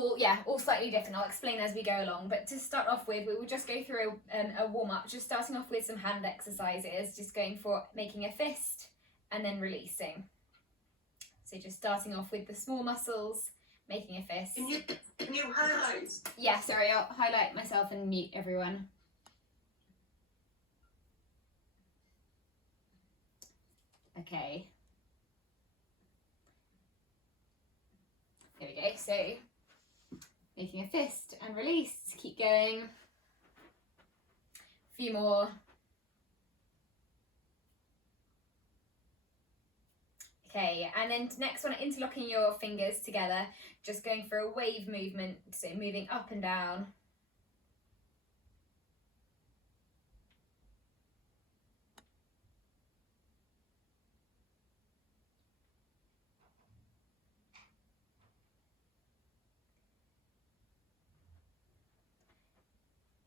all slightly different. I'll explain as we go along, but to start off with, we will just go through a warm-up, just starting off with some hand exercises, just going for making a fist and then releasing. So just starting off with the small muscles, making a fist. Can you highlight? Yeah, sorry, I'll highlight myself and mute everyone. Okay. There we go. So making a fist and release, keep going. A few more. Okay, and then next one, interlocking your fingers together, just going for a wave movement, so moving up and down.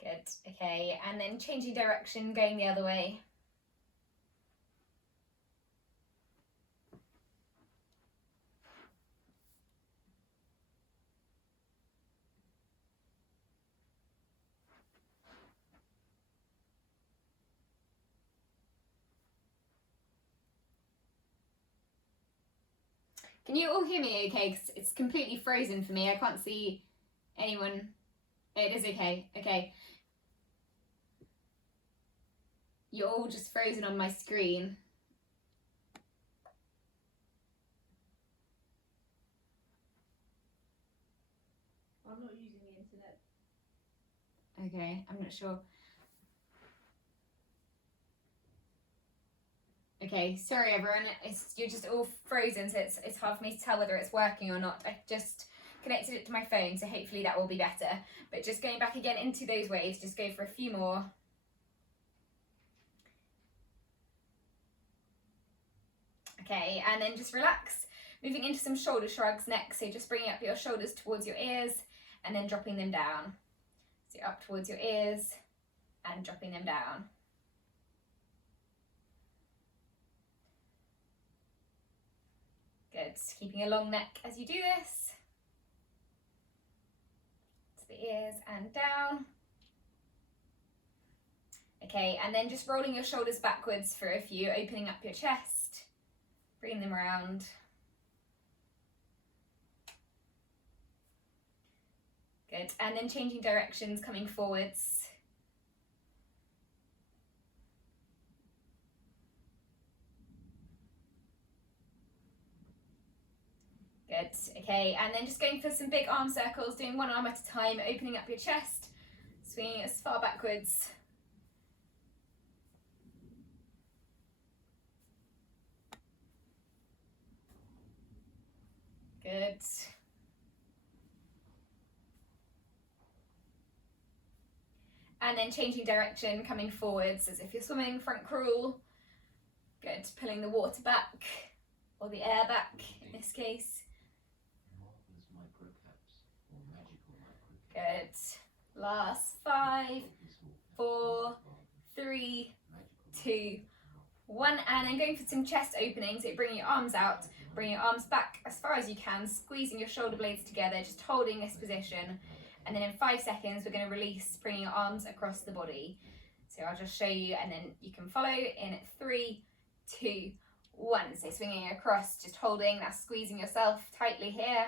Good, okay, and then changing direction, going the other way. Can you all hear me okay? 'Cause it's completely frozen for me. I can't see anyone. It is okay. Okay. You're all just frozen on my screen. I'm not using the internet. Okay, I'm not sure. Okay, sorry everyone, you're just all frozen, so it's hard for me to tell whether it's working or not. I just connected it to my phone, so hopefully that will be better. But just going back again into those waves, just go for a few more. Okay, and then just relax. Moving into some shoulder shrugs next, so just bringing up your shoulders towards your ears and then dropping them down. So up towards your ears and dropping them down. Good, keeping a long neck as you do this. To the ears and down. Okay, and then just rolling your shoulders backwards for a few, opening up your chest, bringing them around. Good, and then changing directions, coming forwards. Good, okay, and then just going for some big arm circles, doing one arm at a time, opening up your chest, swinging as far backwards. Good. And then changing direction, coming forwards as if you're swimming, front crawl. Good, pulling the water back, or the air back in this case. Good. Last 5, 4, 3, 2, 1. And then going for some chest openings. So bringing your arms out, bring your arms back as far as you can, squeezing your shoulder blades together, just holding this position. And then in 5 seconds, we're going to release, bringing your arms across the body. So I'll just show you, and then you can follow in 3, 2, 1. So swinging across, just holding, that's squeezing yourself tightly here.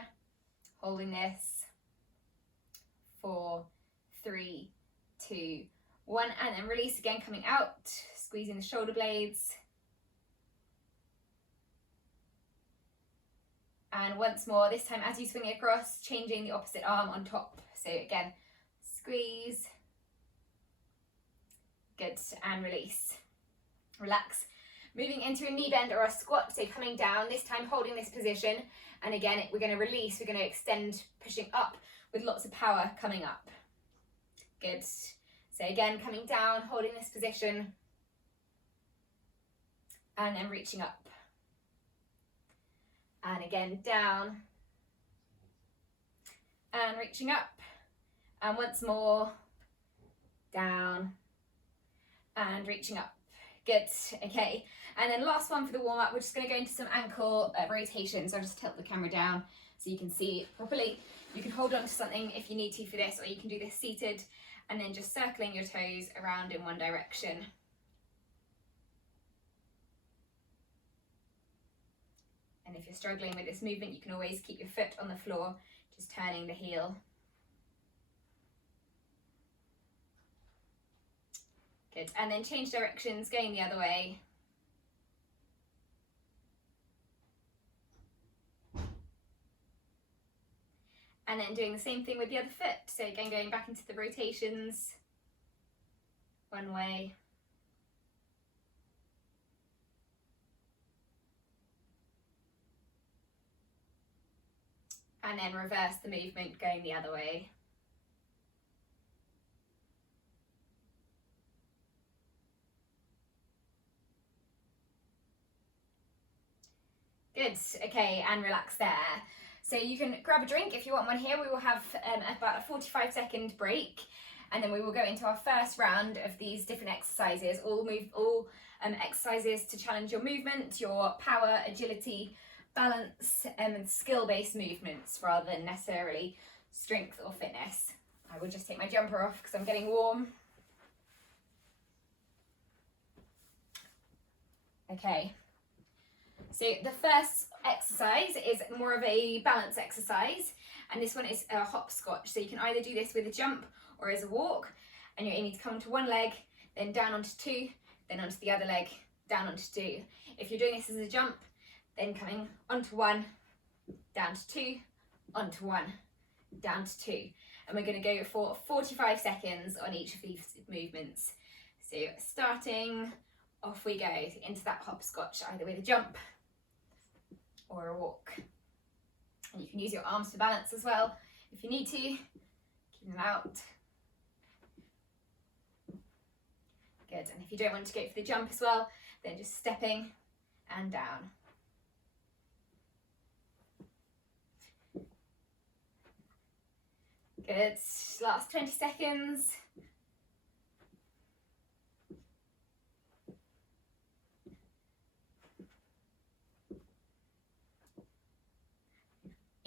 Holding this. 4, 3, 2, 1, and then release again, coming out, squeezing the shoulder blades. And once more, this time as you swing across, changing the opposite arm on top. So again, squeeze. Good, and release. Relax. Moving into a knee bend or a squat, so coming down, this time holding this position. And again, we're going to release, we're going to extend, pushing up with lots of power coming up. Good. So again, coming down, holding this position. And then reaching up. And again, down. And reaching up. And once more, down. And reaching up. Good, okay. And then last one for the warm up, we're just going to go into some ankle rotation. So I'll just tilt the camera down so you can see it properly. You can hold on to something if you need to for this, or you can do this seated and then just circling your toes around in one direction. And if you're struggling with this movement, you can always keep your foot on the floor, just turning the heel. Good, and then change directions, going the other way. And then doing the same thing with the other foot. So again, going back into the rotations, one way. And then reverse the movement, going the other way. Good, okay, and relax there. So you can grab a drink if you want one here. We will have about a 45-second break, and then we will go into our first round of these different exercises, all exercises to challenge your movement, your power, agility, balance, and skill-based movements rather than necessarily strength or fitness. I will just take my jumper off because I'm getting warm. Okay. So the first exercise is more of a balance exercise, and this one is a hopscotch. So you can either do this with a jump or as a walk, and you're aiming to come onto one leg, then down onto two, then onto the other leg, down onto two. If you're doing this as a jump, then coming onto one, down to two, onto one, down to two. And we're going to go for 45 seconds on each of these movements. So starting, off we go into that hopscotch, either with a jump or a walk. And you can use your arms for balance as well if you need to. Keep them out. Good, and if you don't want to go for the jump as well, then just stepping and down. Good, last 20 seconds.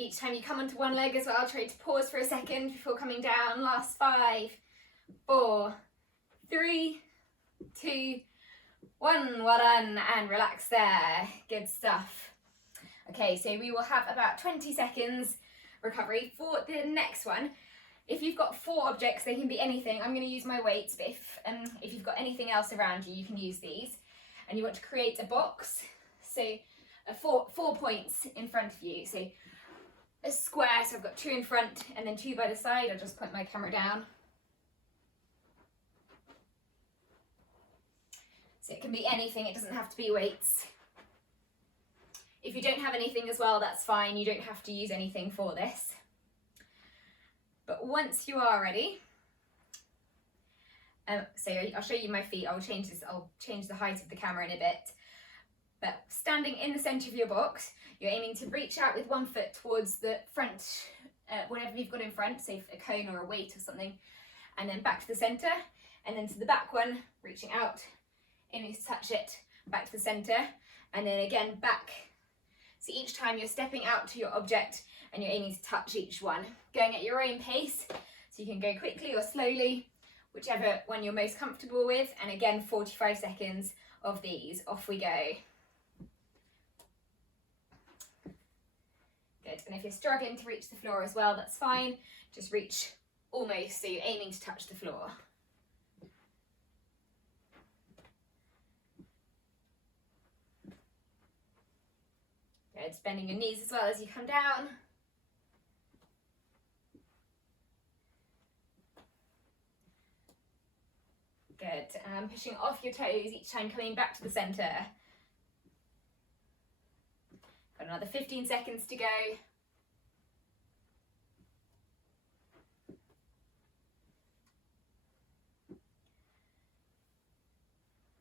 Each time you come onto one leg as well, try to pause for a second before coming down. Last 5, 4, 3, 2, 1. Well done, and relax there. Good stuff. Okay, so we will have about 20 seconds recovery for the next one. If you've got 4 objects, they can be anything. I'm going to use my weights, but if you've got anything else around you, you can use these. And you want to create a box, so 4 points in front of you. So a square, so I've got 2 in front and then 2 by the side. I'll just point my camera down. So it can be anything, it doesn't have to be weights. If you don't have anything as well, that's fine. You don't have to use anything for this. But once you are ready, so I'll show you my feet. I'll change the height of the camera in a bit. But standing in the centre of your box, you're aiming to reach out with one foot towards the front, whatever you've got in front, say a cone or a weight or something, and then back to the centre, and then to the back one, reaching out, aiming to touch it, back to the centre, and then again back. So each time you're stepping out to your object and you're aiming to touch each one, going at your own pace, so you can go quickly or slowly, whichever one you're most comfortable with, and again 45 seconds of these. Off we go. Good, and if you're struggling to reach the floor as well, that's fine. Just reach almost, so you're aiming to touch the floor. Good, bending your knees as well as you come down. Good, and pushing off your toes each time coming back to the centre. Got another 15 seconds to go.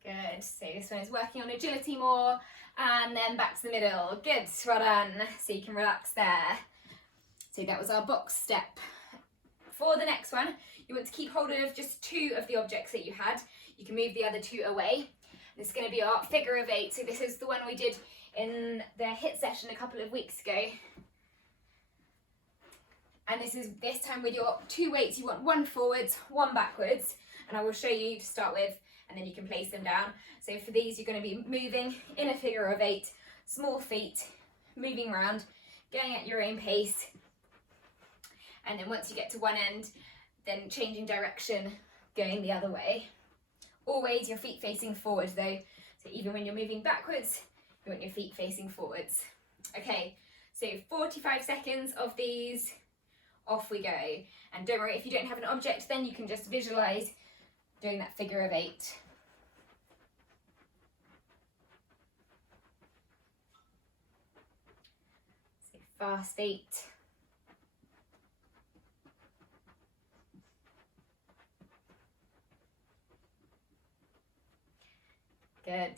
Good, so this one is working on agility more, and then back to the middle. Good, well done. So you can relax there. So that was our box step. For the next one, you want to keep hold of just 2 of the objects that you had. You can move the other 2 away. This is going to be our figure of 8. So this is the one we did in the HIIT session a couple of weeks ago. And this time with your 2 weights, you want 1 forwards, 1 backwards, and I will show you to start with, and then you can place them down. So for these, you're going to be moving in a figure of 8, small feet, moving around, going at your own pace. And then once you get to one end, then changing direction, going the other way. Always your feet facing forward though. So even when you're moving backwards, you want your feet facing forwards. Okay, so 45 seconds of these, off we go. And don't worry, if you don't have an object, then you can just visualize doing that figure of 8. So fast 8. Good.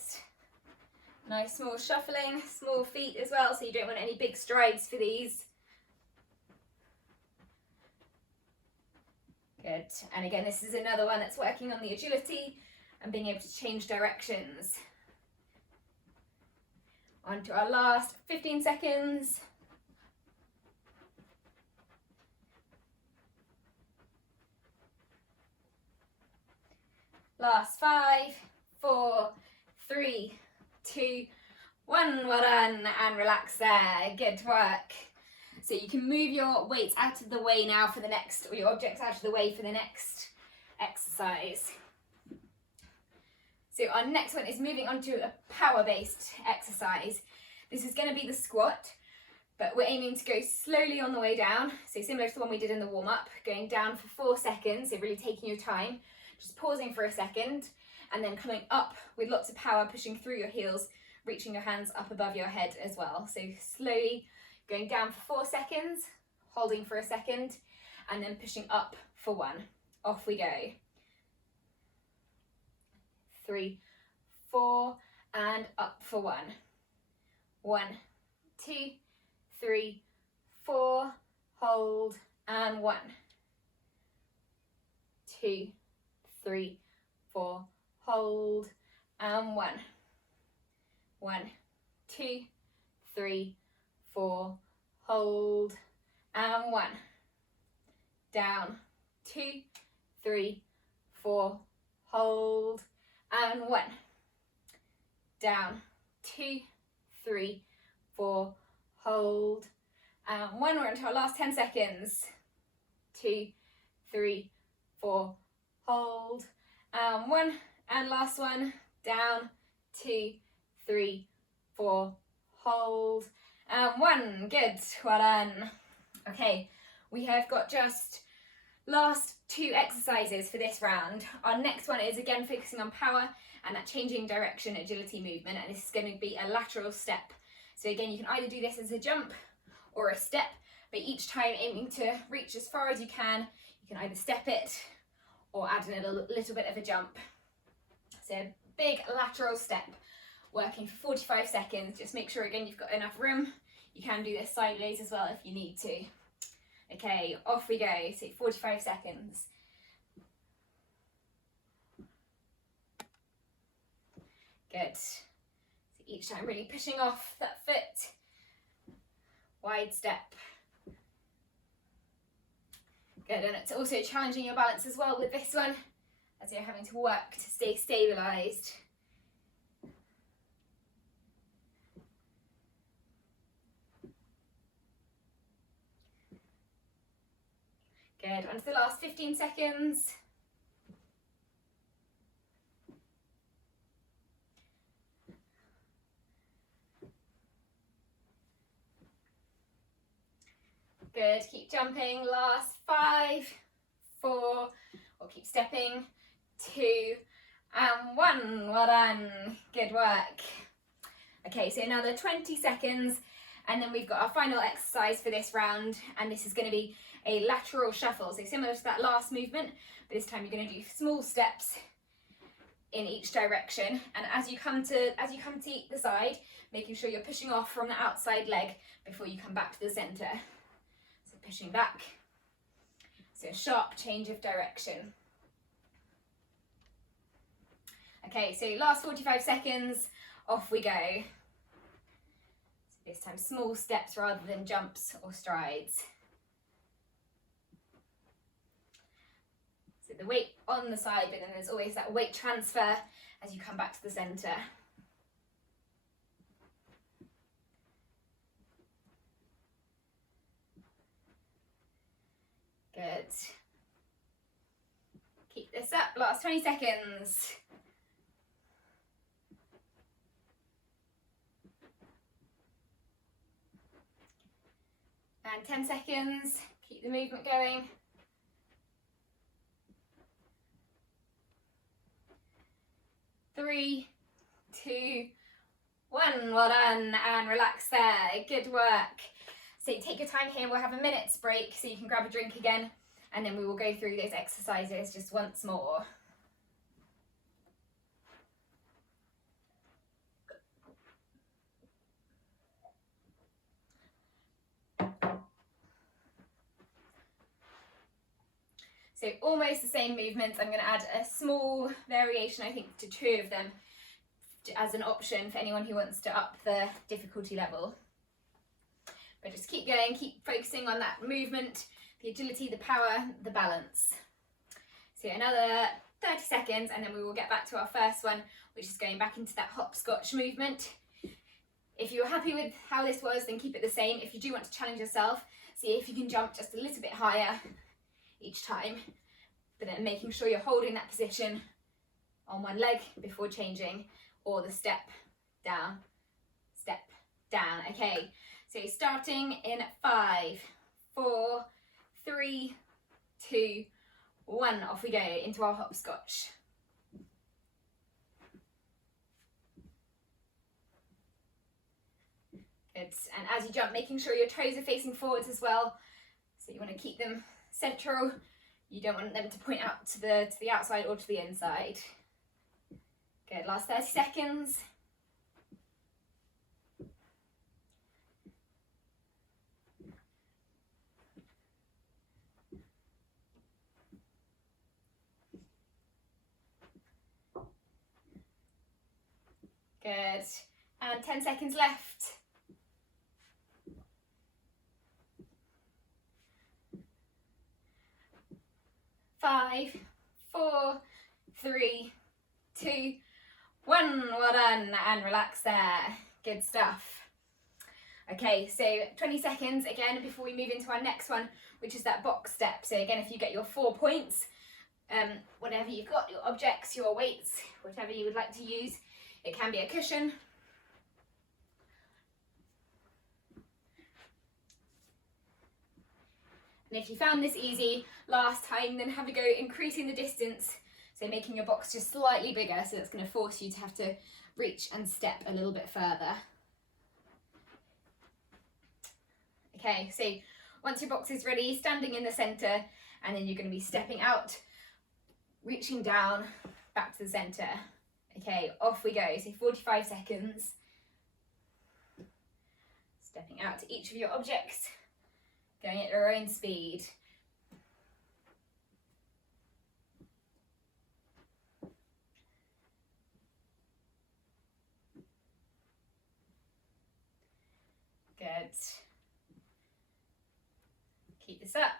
Nice small shuffling, small feet as well, so you don't want any big strides for these. Good. And again, this is another one that's working on the agility and being able to change directions. On to our last 15 seconds. Last 5, 4, 3, 2, 1. Well done, and relax there. Good work. So you can move your weights out of the way now for the next, or your objects out of the way for the next exercise. So our next one is moving on to a power-based exercise. This is going to be the squat, but we're aiming to go slowly on the way down. So similar to the one we did in the warm-up, going down for 4 seconds, so really taking your time, just pausing for a second, and then coming up with lots of power, pushing through your heels, reaching your hands up above your head as well. So slowly going down for 4 seconds, holding for a second, and then pushing up for 1. Off we go. 3, 4, and up for 1. 1, 2, 3, 4, hold, and 1. 2, 3, 4, hold, and 1. 1, 2, 3, 4, hold, and 1. Down, 2, 3, 4, hold, and 1. Down, 2, 3, 4, hold, and 1. We're into our last 10 seconds. 2, 3, 4, hold, and 1. And last one, down, 2, 3, 4, hold, and 1. Good, well done. Okay, we have got just last 2 exercises for this round. Our next one is again focusing on power and that changing direction agility movement, and this is going to be a lateral step. So again, you can either do this as a jump or a step, but each time aiming to reach as far as you can. You can either step it or add in a little bit of a jump. So big lateral step, working for 45 seconds. Just make sure again you've got enough room. You can do this sideways as well if you need to. Okay, off we go. So 45 seconds. Good. So each time really pushing off that foot. Wide step. Good, and it's also challenging your balance as well with this one, as you're having to work to stay stabilised. Good, on to the last 15 seconds. Good, keep jumping, last 5, 4, or keep stepping, 2, and 1, well done, good work. Okay, so another 20 seconds, and then we've got our final exercise for this round, and this is going to be a lateral shuffle, so similar to that last movement, but this time you're going to do small steps in each direction, and as you come to the side, making sure you're pushing off from the outside leg before you come back to the centre. So pushing back, so a sharp change of direction. Okay, so last 45 seconds, off we go. So this time small steps rather than jumps or strides. the weight on the side, but then there's always that weight transfer as you come back to the centre. Good. Keep this up, last 20 seconds. And 10 seconds, keep the movement going. 3, 2, 1, well done, and relax there, good work. So take your time here, we'll have a minute's break so you can grab a drink again, and then we will go through those exercises just once more. So almost the same movements. I'm going to add a small variation, I think, to 2 of them as an option for anyone who wants to up the difficulty level. But just keep going, keep focusing on that movement, the agility, the power, the balance. So another 30 seconds and then we will get back to our first one, which is going back into that hopscotch movement. If you're happy with how this was, then keep it the same. If you do want to challenge yourself, see if you can jump just a little bit higher each time, but then making sure you're holding that position on one leg before changing, or the step down. Okay, so starting in 5, 4, 3, 2, 1, off we go into our hopscotch. Good, and as you jump, making sure your toes are facing forwards as well, so you want to keep them central. You don't want them to point out to the outside or to the inside. Good, last 30 seconds. Good, and 10 seconds left. 5, 4, 3, 2, 1, well done, and relax there, good stuff. Okay, so 20 seconds again before we move into our next one, which is that box step. So again, if you get your 4 points, whatever you've got, your objects, your weights, whatever you would like to use, it can be a cushion. And if you found this easy last time, then have a go increasing the distance, so making your box just slightly bigger, so that's going to force you to have to reach and step a little bit further. Okay, so once your box is ready, standing in the centre, and then you're going to be stepping out, reaching down, back to the centre. Okay, off we go, so 45 seconds. Stepping out to each of your objects, going at your own speed. Good. Keep this up.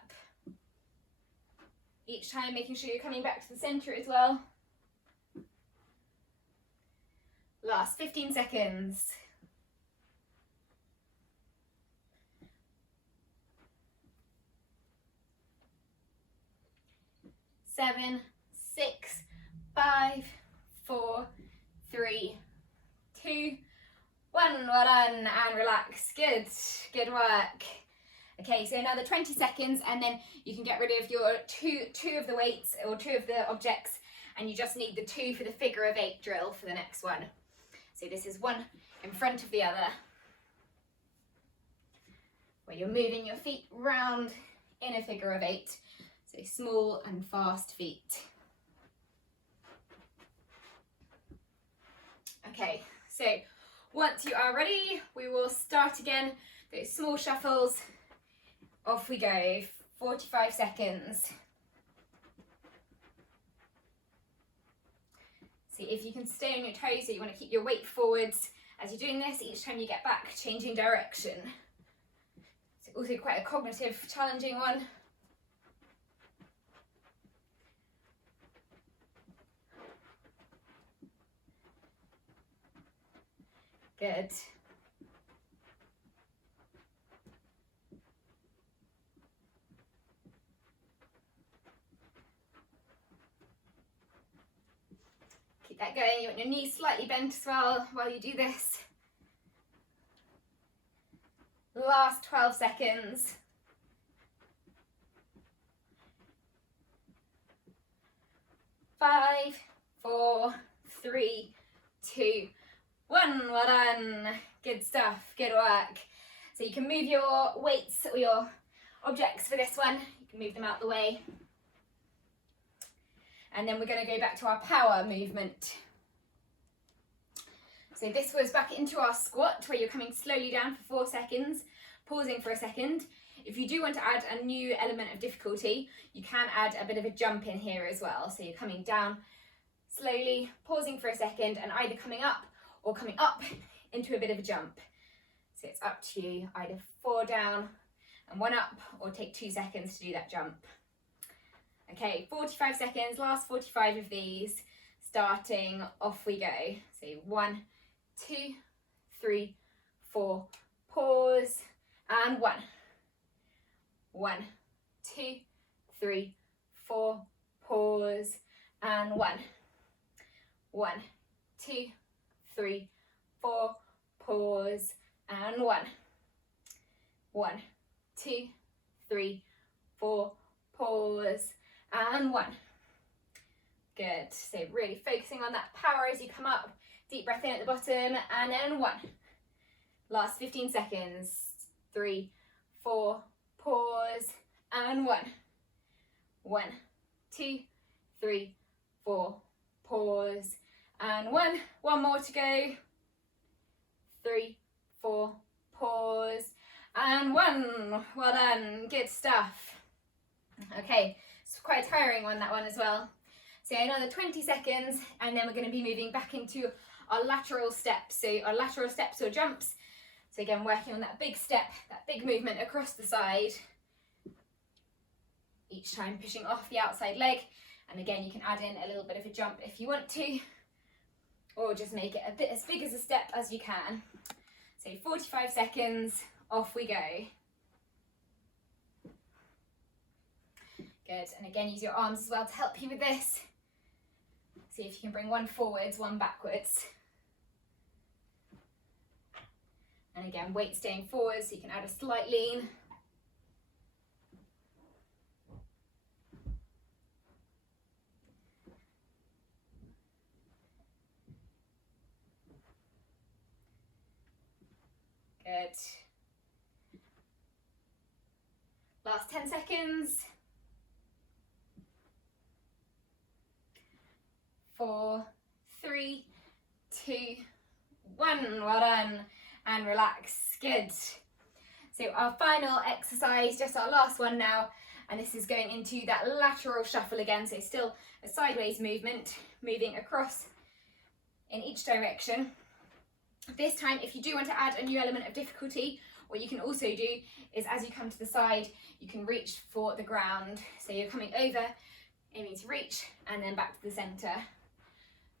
Each time making sure you're coming back to the centre as well. Last 15 seconds. 7, 6, 5, 4, 3, 2, 1, well done, and relax. Good work. Okay, so another 20 seconds and then you can get rid of your two of the weights or 2 of the objects, and you just need the 2 for the figure of 8 drill for the next one. So this is one in front of the other, where you're moving your feet round in a figure of 8. So small and fast feet. Okay, so once you are ready, we will start again. Those small shuffles. Off we go, 45 seconds. See if you can stay on your toes, so you want to keep your weight forwards as you're doing this. Each time you get back, changing direction. It's also quite a cognitive, challenging one. Good. Keep that going. You want your knees slightly bent as well while you do this. Last 12 seconds. 5, 4, 3, 2, 1. Well done. Good stuff. Good work. So you can move your weights or your objects for this one. You can move them out the way. And then we're going to go back to our power movement. So this was back into our squat, where you're coming slowly down for 4 seconds, pausing for a second. If you do want to add a new element of difficulty, you can add a bit of a jump in here as well. So you're coming down slowly, pausing for a second, and either coming up or coming up into a bit of a jump. So it's up to you, either 4 down and 1 up, or take 2 seconds to do that jump. Okay, 45 seconds, last 45 of these. Starting, off we go. So 1, 2, 3, 4, pause, and 1. 1, 2, 3, 4, pause, and 1. 1, 2, 3, 4, pause, and 1. 1, 2, 3, 4, pause, and 1. Good. So really focusing on that power as you come up. Deep breath in at the bottom, and then 1. Last 15 seconds. 3, 4, pause, and 1. 1, 2, 3, 4, pause, and 1. 1 more to go. 3, 4, pause, and 1. Well done. Good stuff. Okay, it's quite a tiring one, that one as well. So another 20 seconds, and then we're going to be moving back into our lateral steps. So our lateral steps or jumps. So again, working on that big step, that big movement across the side. Each time pushing off the outside leg. And again, you can add in a little bit of a jump if you want to, or just make it a bit as big as a step as you can. So 45 seconds, off we go. Good, and again, use your arms as well to help you with this. See if you can bring 1 forwards, 1 backwards. And again, weight staying forward, so you can add a slight lean. Good. Last 10 seconds. 4, 3, 2, 1. Well done. And relax. Good. So our final exercise, just our last one now, and this is going into that lateral shuffle again. So still a sideways movement, moving across in each direction. This time, if you do want to add a new element of difficulty, what you can also do is, as you come to the side, you can reach for the ground. So you're coming over, aiming to reach, and then back to the centre.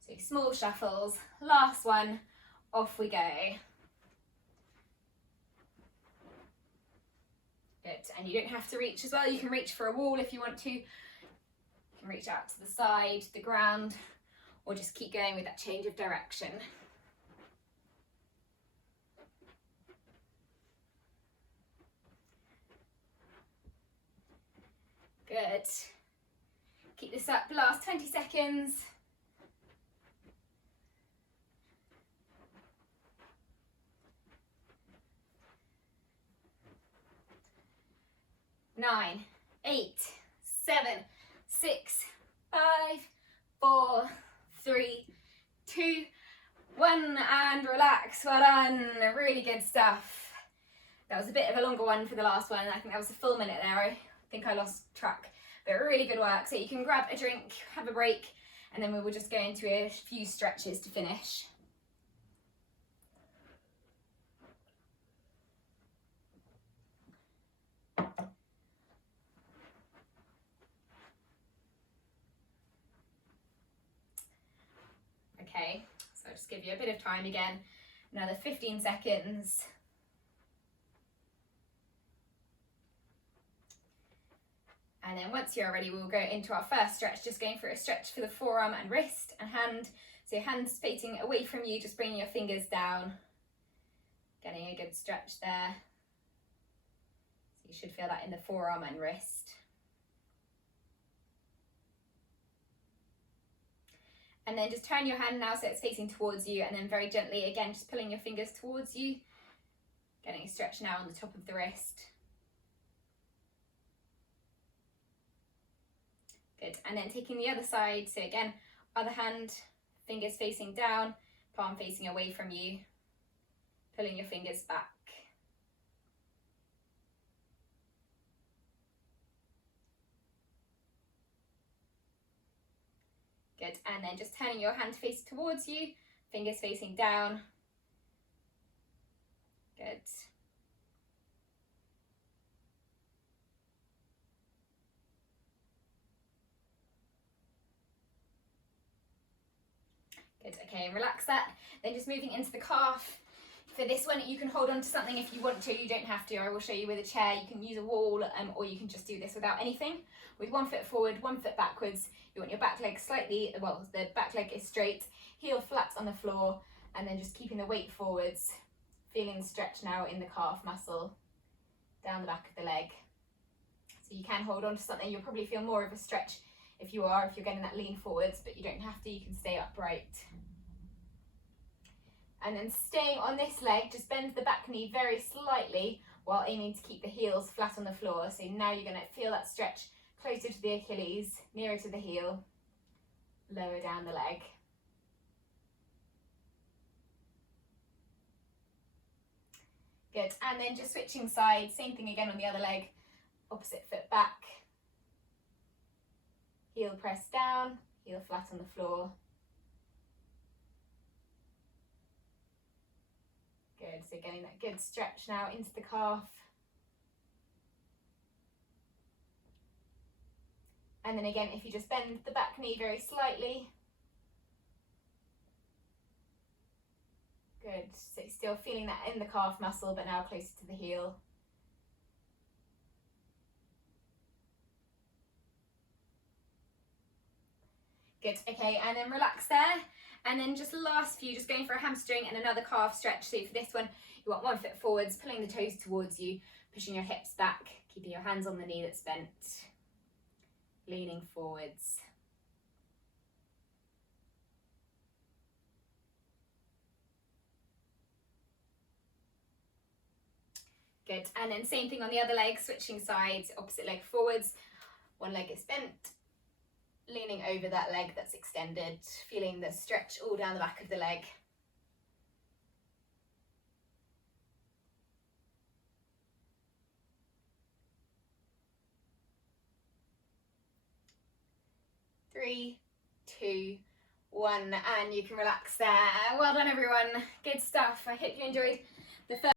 So small shuffles. Last one, off we go. Good. And you don't have to reach as well. You can reach for a wall if you want to. You can reach out to the side, the ground, or just keep going with that change of direction. Good. Keep this up, last 20 seconds. 9, 8, 7, 6, 5, 4, 3, 2, 1, and relax. Well done. Really good stuff. That was a bit of a longer one for the last one. I think that was a full minute there. I think I lost track, but really good work. So you can grab a drink, have a break, and then we will just go into a few stretches to finish. Okay, so I'll just give you a bit of time again Another 15 seconds. And then once you're ready, we'll go into our first stretch, just going for a stretch for the forearm and wrist and hand. So your hands facing away from you, just bringing your fingers down. Getting a good stretch there. So you should feel that in the forearm and wrist. And then just turn your hand now so it's facing towards you, and then very gently, again, just pulling your fingers towards you. Getting a stretch now on the top of the wrist. Good, and then taking the other side, so again, other hand, fingers facing down, palm facing away from you, pulling your fingers back. Good, and then just turning your hand face towards you, fingers facing down. Good. Good, okay, relax that. Then just moving into the calf. For this one, you can hold on to something if you want to, you don't have to. I will show you with a chair. You can use a wall, or you can just do this without anything. With 1 foot forward, 1 foot backwards. You want your back leg slightly, well, the back leg is straight, heel flat on the floor, and then just keeping the weight forwards. Feeling the stretch now in the calf muscle, down the back of the leg. So you can hold on to something. You'll probably feel more of a stretch if you're getting that lean forwards, but you don't have to, you can stay upright. And then staying on this leg, just bend the back knee very slightly while aiming to keep the heels flat on the floor. So now you're going to feel that stretch closer to the Achilles, nearer to the heel, lower down the leg. Good, and then just switching sides, same thing again on the other leg, opposite foot back. Heel pressed down, heel flat on the floor. Good, so getting that good stretch now into the calf. And then again, if you just bend the back knee very slightly. Good, so still feeling that in the calf muscle, but now closer to the heel. Good, okay, and then relax there. And then just last few, just going for a hamstring and another calf stretch. So for this one, you want 1 foot forwards, pulling the toes towards you, pushing your hips back, keeping your hands on the knee that's bent, leaning forwards. Good, and then same thing on the other leg, switching sides, opposite leg forwards, one leg is bent, leaning over that leg that's extended, feeling the stretch all down the back of the leg. Three, 2, 1, and you can relax there. Well done everyone, good stuff. I hope you enjoyed the first